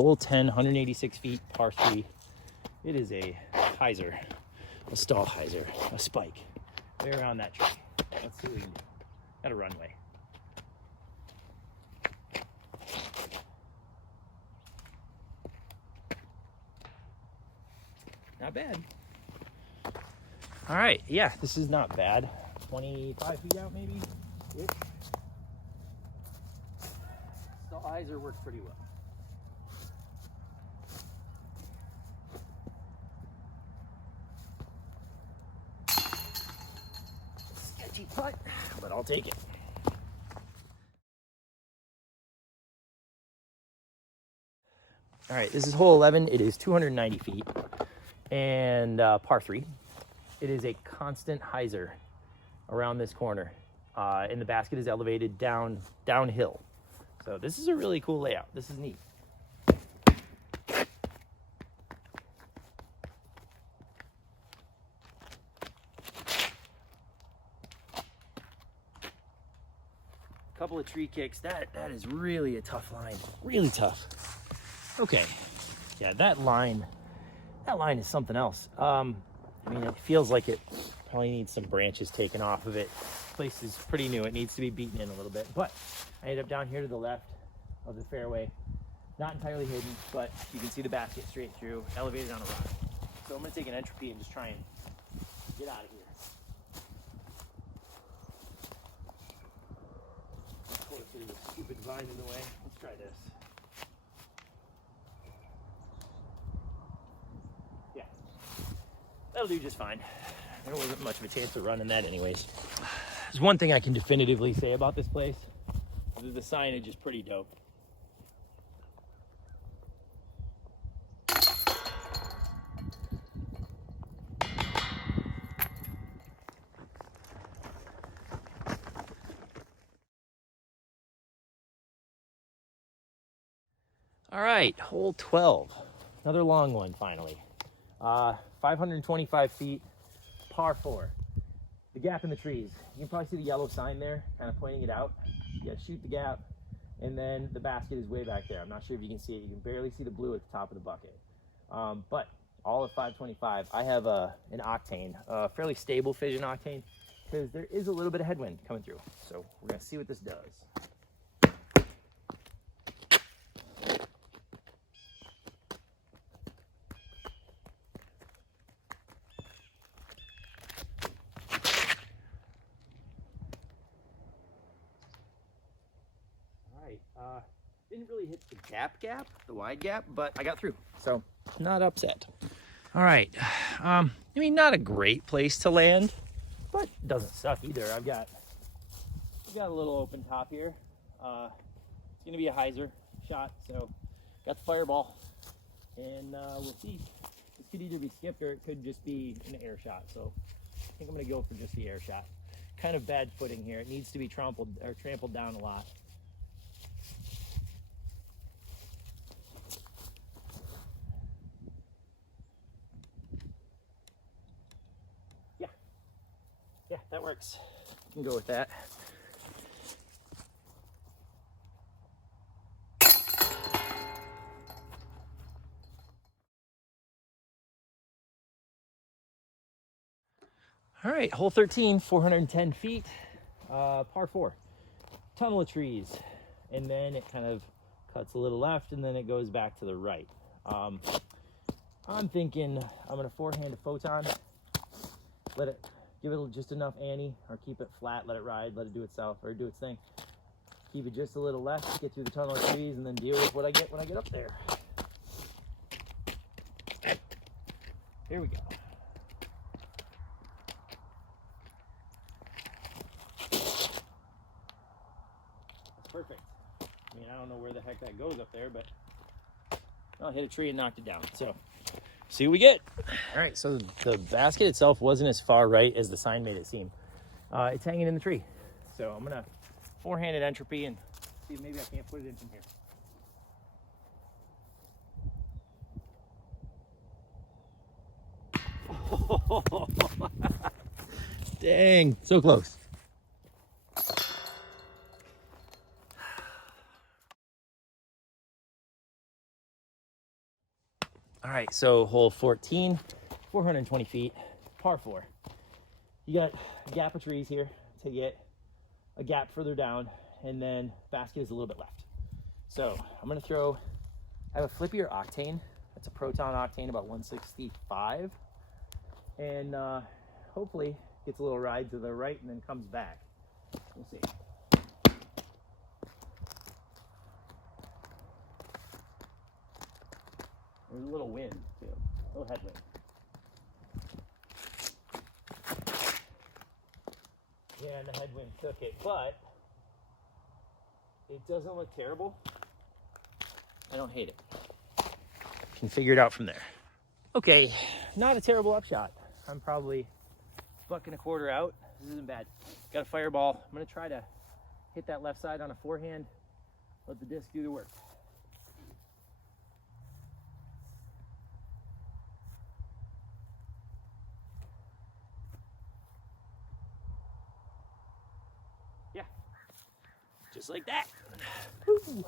hole 10, 186 feet, par 3. It is a hyzer, a stall hyzer, a spike. Way around that tree. Let's see what we can do. Got a runway. Not bad. All right, yeah, this is not bad. 25 feet out maybe. Stall hyzer works pretty well. Sketchy putt, but I'll take it. All right, this is hole 11. It is 290 feet and par 3. It is a constant hyzer around this corner, and the basket is elevated downhill. So this is a really cool layout. This is neat. Couple of tree kicks. That is really a tough line. Really tough. Okay. Yeah, that line is something else. I mean, it feels like it probably needs some branches taken off of it. This place is pretty new. It needs to be beaten in a little bit. But I ended up down here to the left of the fairway. Not entirely hidden, but you can see the basket straight through, elevated on a rock. So I'm going to take an entropy and just try and get out of here. There's a stupid vine in the way. Let's try this. Yeah, that'll do just fine. There wasn't much of a chance of running that anyways. There's one thing I can definitively say about this place. The signage is pretty dope. All right, hole 12, another long one finally. 525 feet, par 4. The gap in the trees. You can probably see the yellow sign there, kind of pointing it out. You gotta shoot the gap, and then the basket is way back there. I'm not sure if you can see it. You can barely see the blue at the top of the bucket. But all at 525. I have an octane, a fairly stable fission octane, because there is a little bit of headwind coming through. So we're gonna see what this does. Didn't really hit the gap, the wide gap, but I got through, so not upset. All right, I mean, not a great place to land, but doesn't suck either. I've got a little open top here. It's gonna be a hyzer shot, so got the fireball, and we'll see. This could either be skipped or it could just be an air shot. So I think I'm gonna go for just the air shot. Kind of bad footing here. It needs to be trampled down a lot. Yeah, that works. You can go with that. All right, hole 13, 410 feet, par 4. Tunnel of trees, and then it kind of cuts a little left, and then it goes back to the right. I'm thinking I'm gonna forehand a photon, give it just enough ante, or keep it flat, let it ride, let it do itself, or do its thing. Keep it just a little left, get through the tunnel of trees, and then deal with what I get when I get up there. Here we go. That's perfect. I mean, I don't know where the heck that goes up there, but I'll hit a tree and knocked it down. So see what we get. All right, so the basket itself wasn't as far right as the sign made it seem. It's hanging in the tree. So I'm gonna forehand entropy and see if maybe I can't put it in from here. Dang, so close. right, so hole 14, 420 feet, par 4. You got a gap of trees here to get a gap further down, and then basket is a little bit left. So I'm gonna throw, I have a flippier octane. That's a proton octane, about 165. And hopefully gets a little ride to the right and then comes back. We'll see. There's a little wind too, a little headwind. Yeah, and the headwind took it, but it doesn't look terrible. I don't hate it. Can figure it out from there. Okay, not a terrible upshot. I'm probably $1.25 out. This isn't bad. Got a fireball. I'm gonna try to hit that left side on a forehand. Let the disc do the work. Yeah, just like that. Woo.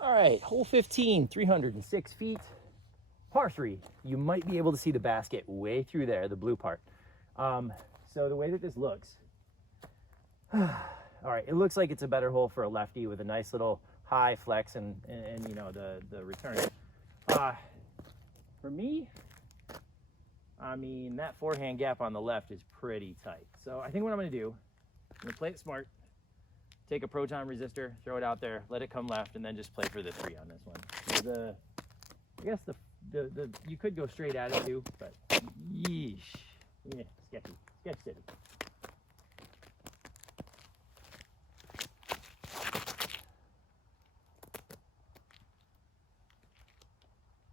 All right, hole 15, 306 feet, par 3. You might be able to see the basket way through there, the blue part. So the way that this looks, all right, it looks like it's a better hole for a lefty with a nice little high flex and you know, the return. For me, I mean, that forehand gap on the left is pretty tight. So I think what I'm gonna do, I'm gonna play it smart. Take a proton resistor, throw it out there, let it come left, and then just play for the 3 on this one. I guess the you could go straight at it too, but yeesh, yeah, sketchy, sketch city.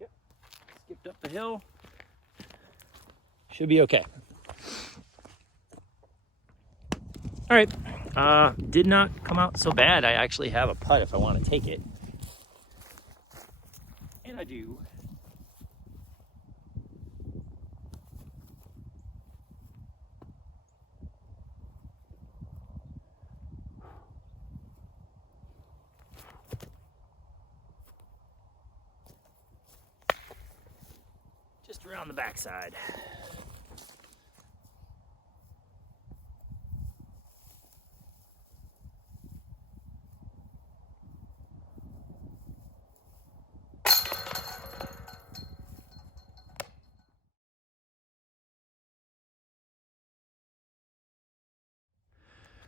Yep, skipped up the hill. Should be okay. All right. Did not come out so bad. I actually have a putt if I want to take it. And I do. Just around the backside.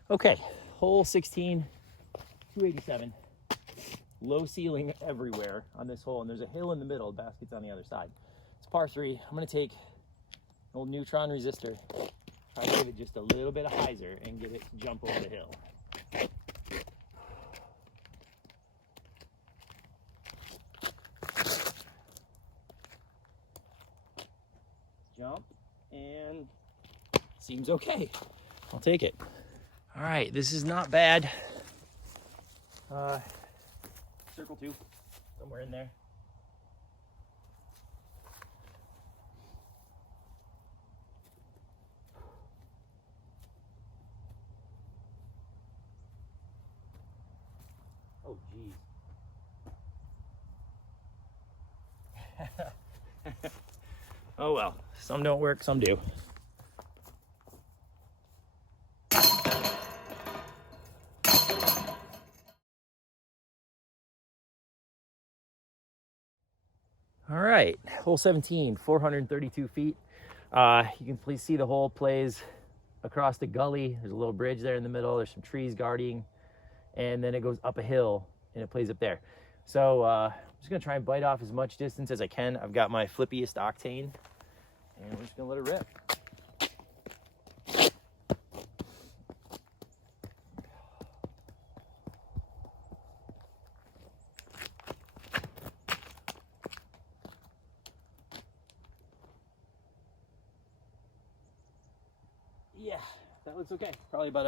Okay, hole 16, 287. Low ceiling everywhere on this hole, and there's a hill in the middle, basket's on the other side. It's par 3. I'm gonna take an old neutron resistor, try to give it just a little bit of hyzer and get it to jump over the hill. Jump, and seems okay. I'll take it. All right, this is not bad. Circle 2, somewhere in there. Oh, geez. Oh well, some don't work, some do. All right, hole 17, 432 feet. You can please see the hole plays across the gully. There's a little bridge there in the middle. There's some trees guarding, and then it goes up a hill and it plays up there. So I'm just gonna try and bite off as much distance as I can. I've got my flippiest octane, and we're just gonna let it rip. Yeah, that looks okay. Probably about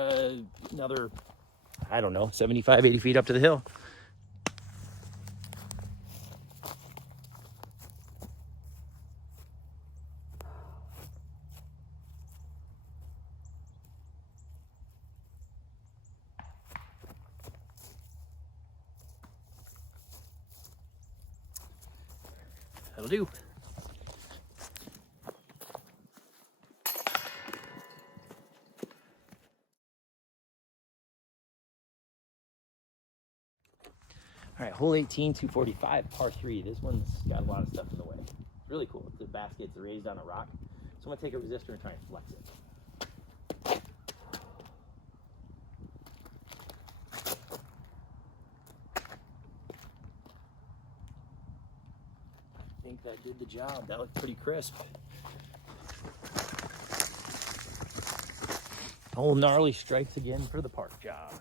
another, I don't know, 75, 80 feet up to the hill. That'll do. All right, hole 18, 245, par 3. This one's got a lot of stuff in the way. It's really cool. The basket's raised on a rock. So I'm gonna take a resistor and try and flex it. I think that did the job. That looked pretty crisp. Whole gnarly stripes again for the park job.